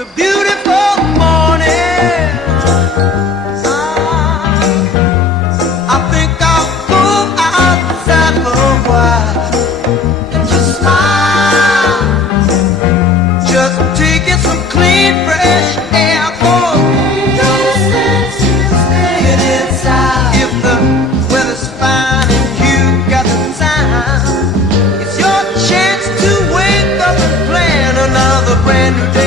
a beautiful morning. I think I'll go outside for a while and just smile, just taking some clean, fresh air. Staying inside. If the weather's fine and you got the time, it's your chance to wake up and plan another brand new day.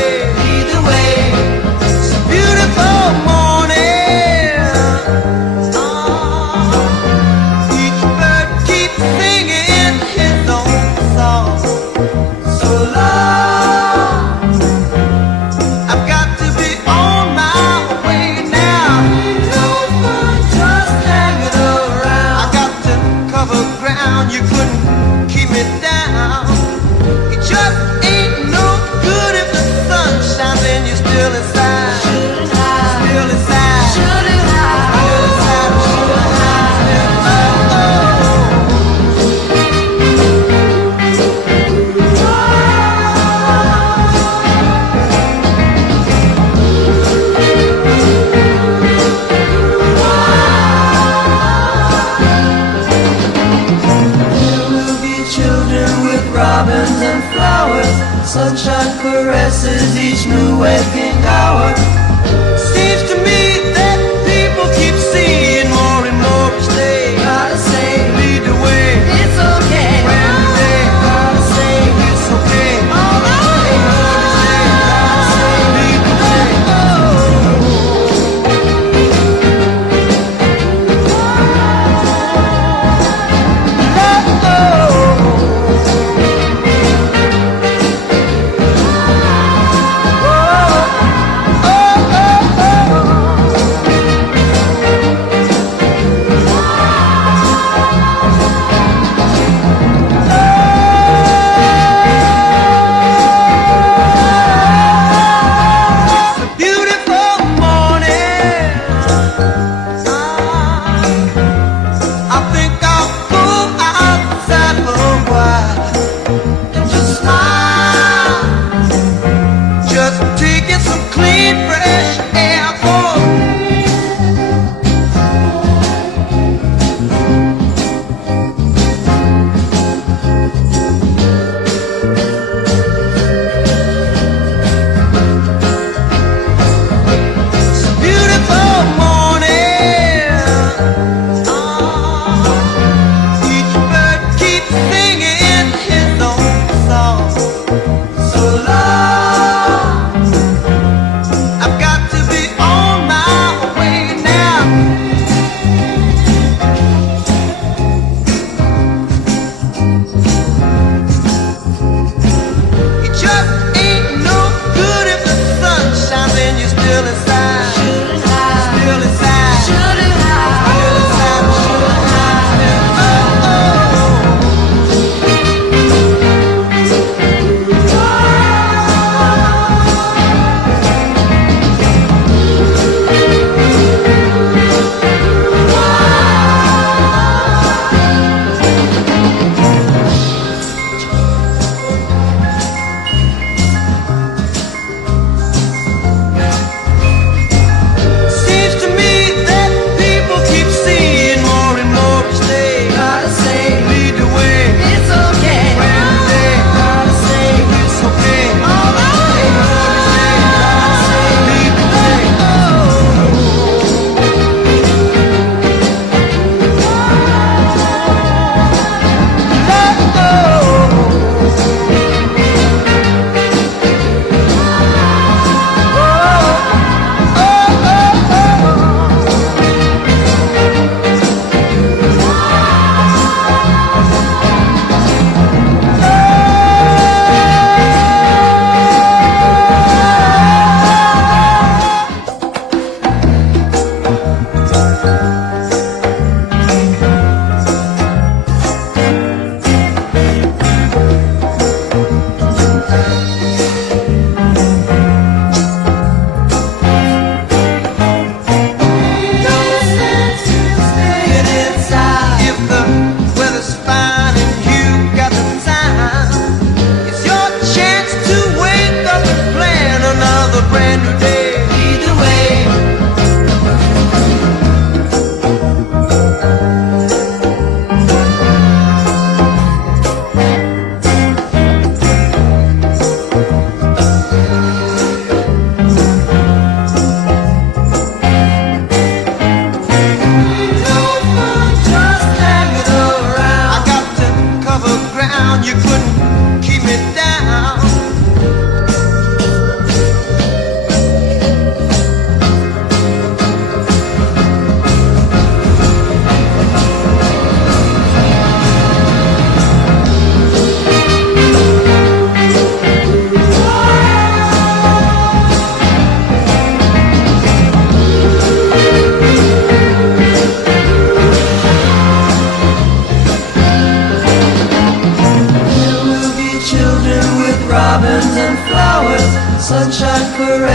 You couldn't keep me down. It just ain't no good if the sun shines and you're still inside. Still inside. Still inside. Robins and flowers, sunshine caresses each new waking hour. Seems to me that people keep seeing more and more each day. Gotta say, lead the way. It's okay. When they gotta say, it's okay. All right. Gotta say, lead the way.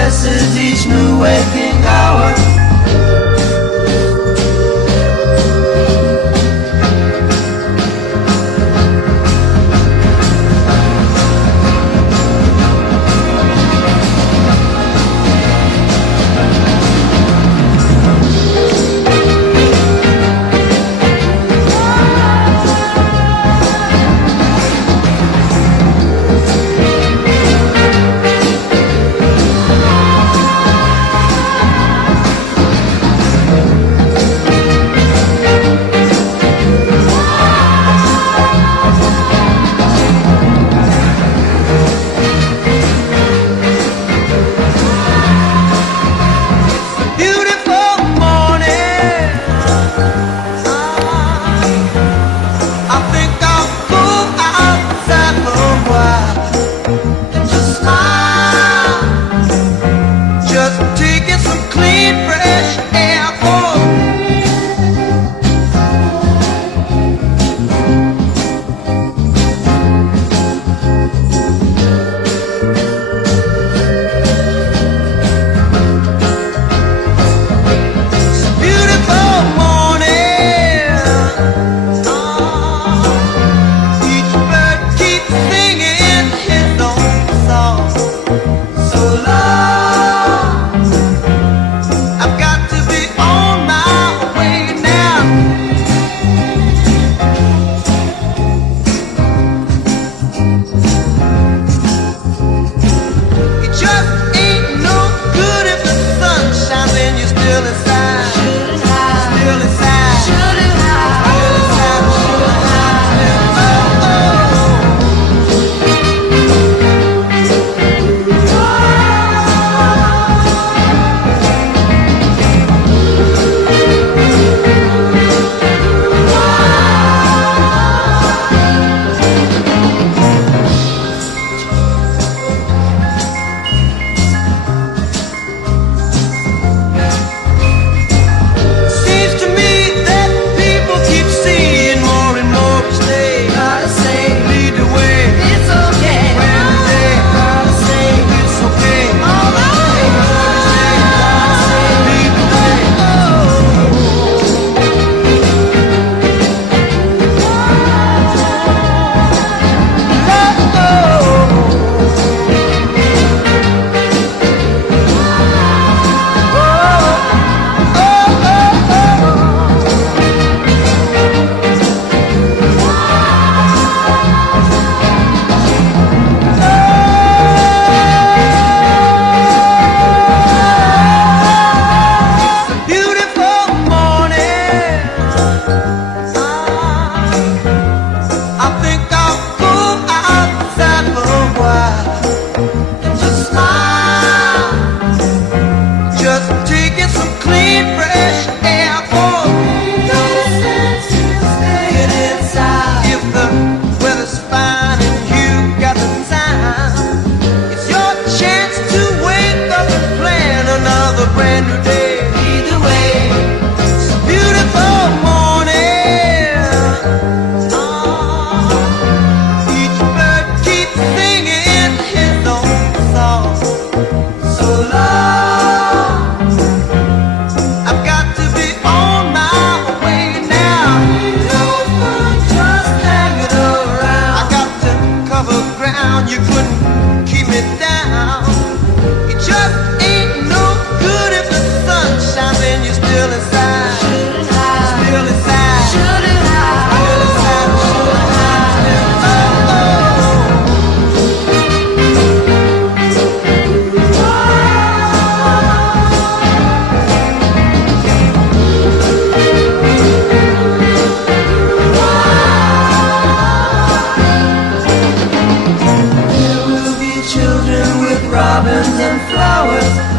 caresses each new waking hour.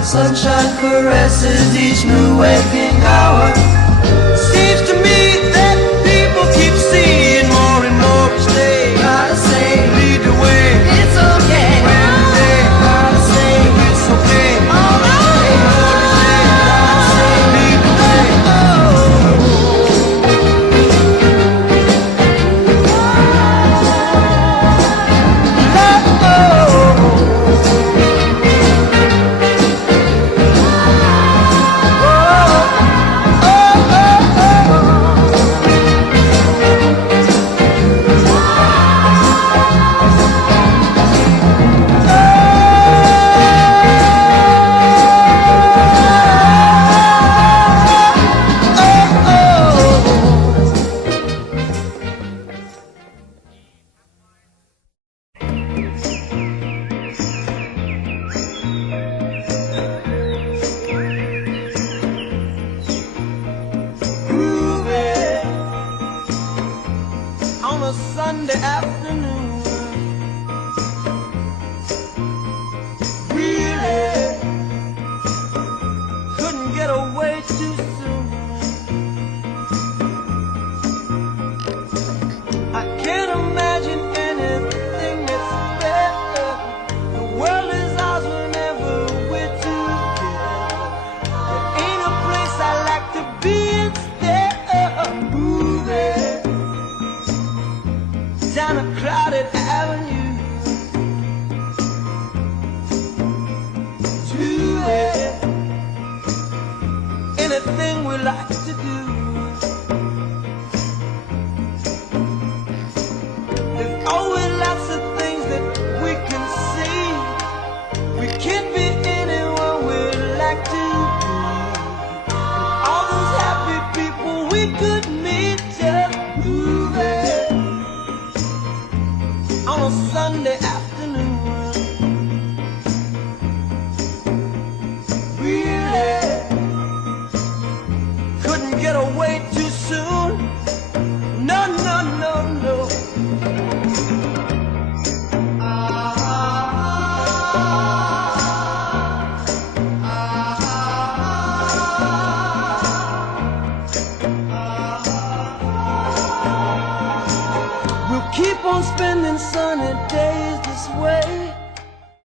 Sunshine caresses each new waking hour. Seems to me that people keep seeing more and more each day. Gotta say, lead the way. It's okay. When they gotta say, it's okay. All right. Gotta say, lead the way. Sunday afternoon. Really couldn't get away too soon. I can't imagine anything that's better. The world is ours whenever we're together. There ain't a place I like to be instead of moving down a crowded avenue to anything we like to do. There's always lots of things that we can see. We can be anyone we like to be. And all those happy people we could meet just moving on a Sunday afternoon. Really couldn't get away too soon. No, no, no, no. We'll keep on spending sunny days this way.